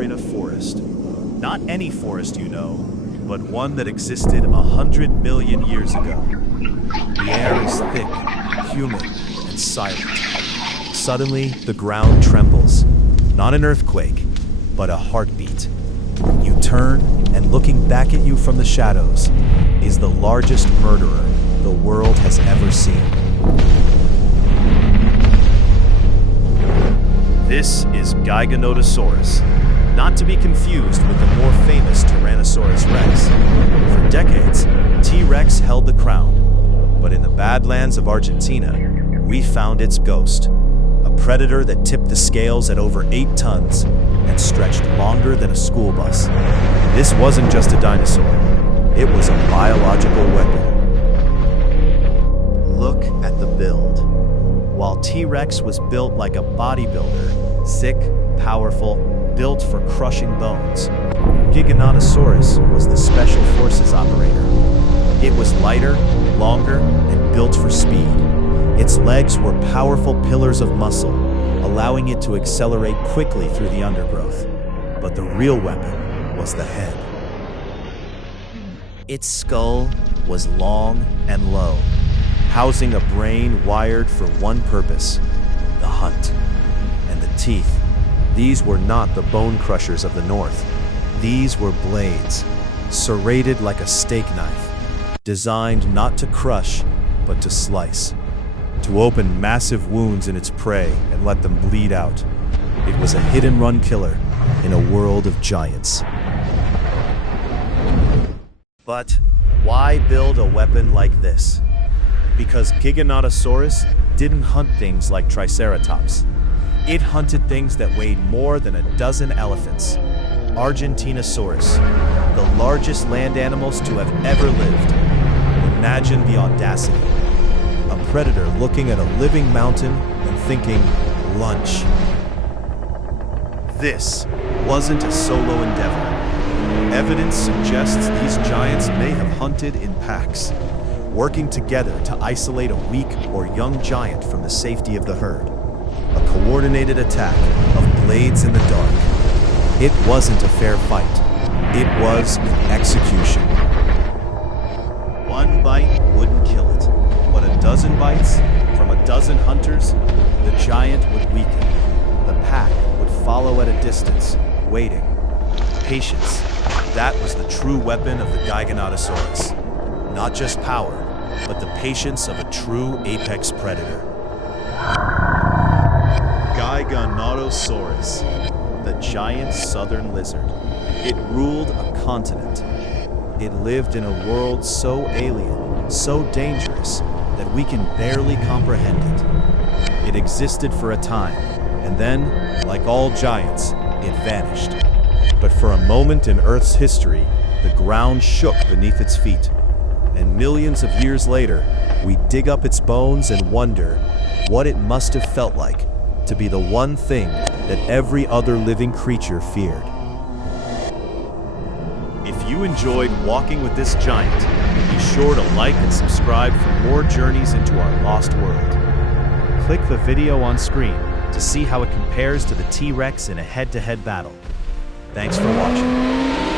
are in a forest. Not any forest, you know, but one that existed 100 million years ago. The air is thick, humid, and silent. Suddenly, the ground trembles. Not an earthquake, but a heartbeat. You turn, and looking back at you from the shadows is the largest murderer the world has ever seen. This is Giganotosaurus, not to be confused with the more famous Tyrannosaurus Rex. For decades, T-Rex held the crown, but in the badlands of Argentina, we found its ghost, a predator that tipped the scales at over 8 tons and stretched longer than a school bus. This wasn't just a dinosaur, it was a biological weapon. Look at the build. While T-Rex was built like a bodybuilder, thick, powerful, built for crushing bones, Giganotosaurus was the special forces operator. It was lighter, longer, and built for speed. Its legs were powerful pillars of muscle, allowing it to accelerate quickly through the undergrowth. But the real weapon was the head. Its skull was long and low, housing a brain wired for one purpose: the hunt. And the teeth, these were not the bone crushers of the north. These were blades, serrated like a steak knife, designed not to crush, but to slice, to open massive wounds in its prey and let them bleed out. It was a hit-and-run killer in a world of giants. But why build a weapon like this? Because Giganotosaurus didn't hunt things like Triceratops. It hunted things that weighed more than a dozen elephants. Argentinosaurus, the largest land animals to have ever lived. Imagine the audacity. A predator looking at a living mountain and thinking, lunch. This wasn't a solo endeavor. Evidence suggests these giants may have hunted in packs, working together to isolate a weak or young giant from the safety of the herd. A coordinated attack of blades in the dark. It wasn't a fair fight. It was an execution. One bite wouldn't kill it, but a dozen bites from a dozen hunters, the giant would weaken. The pack would follow at a distance, waiting. Patience. That was the true weapon of the Giganotosaurus. Not just power, but the patience of a true apex predator. Giganotosaurus, the giant southern lizard. It ruled a continent. It lived in a world so alien, so dangerous, that we can barely comprehend it. It existed for a time, and then, like all giants, it vanished. But for a moment in Earth's history, the ground shook beneath its feet. And millions of years later, we dig up its bones and wonder what it must have felt like to be the one thing that every other living creature feared. If you enjoyed walking with this giant, be sure to like and subscribe for more journeys into our lost world. Click the video on screen to see how it compares to the T-Rex in a head-to-head battle. Thanks for watching.